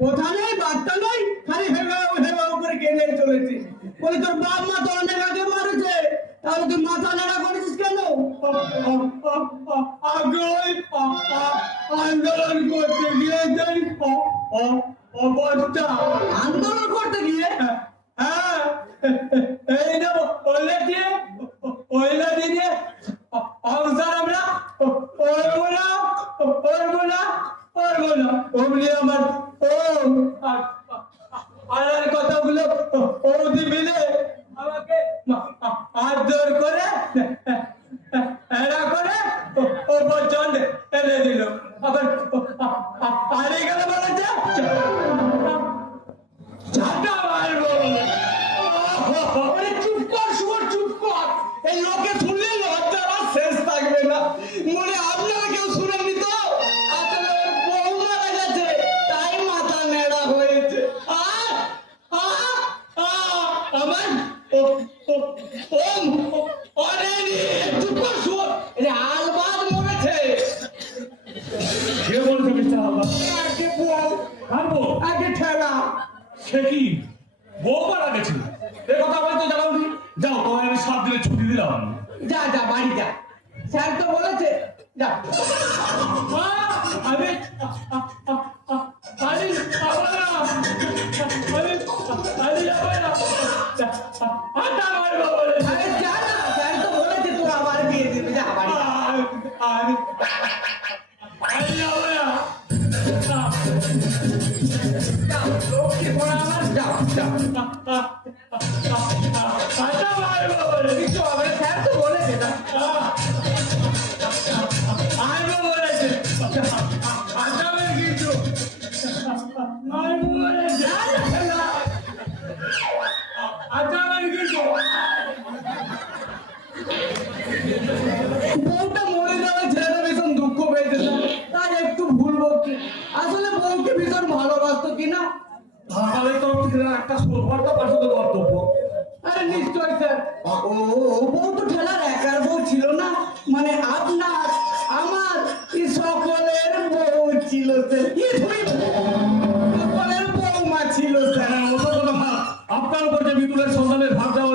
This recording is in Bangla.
কথা নেই বার্তা নয়, খালি হেউ করে কেঁদে চলেছে। বলে তোর বাপ মা তো অনেক আগে মারেছে, তাহলে তুই মাথা নাড়া করেছিস কেন? আন্দোলন করতে গিয়ে অবস্থা। আন্দোলন করতে গিয়ে? হ্যাঁ, এই না বললে দিয়ে ওইলা দিয়ে অবস্থান আমরা অমনি আমার আর কথাগুলো ওদি মিলে আমাকে আদর করে এরা করে ও পছন্দ এনে দিল। আবার হারিয়ে গেল বলেছে ঝাঁটা মারবো। চুপ কর শুয়োর, চুপ কর। এই লোকে শুনলে লজ্জার আর শেষ থাকবে না। মনে আপনারা কেউ শুনেননি তো? আসলে বউ মারা গেছে, তাই মাথা নেড়া হয়েছে। আমার চুপ কর শুয়োর, আলবাদ মরেছে। কে বলছে মিস্টার হালদার? আগে বউ, হারবো আগে ঠেলা। সে কি বউ মারা গেছে? এ কথা আমায় তো জানাওনি। যাও, তোমায় আমি 7 দিনের ছুটি দিলাম। যা যা বাড়ি যা, স্যার তো বলেছে যা। আমি বউটা মরে যাওয়ার ছেলেটা ভীষণ দুঃখ পেয়েছে, তাই একটু ভুলবো কি। আসলে বউকে ভীষণ ভালোবাসতো কিনা। আমাদের তরফ থেকে একটা সৌভাগ্য পাশে কর্তব্য। আরে নিশ্চয় স্যার, ও বউ তো ঠেলার একার বউ ছিল না, মানে আপনার আমার সকলের বউ ছিল স্যার। সকলের বৌমা ছিল স্যার। আপনার উপর যে বিপুলের সন্তানের ভাগ দেওয়া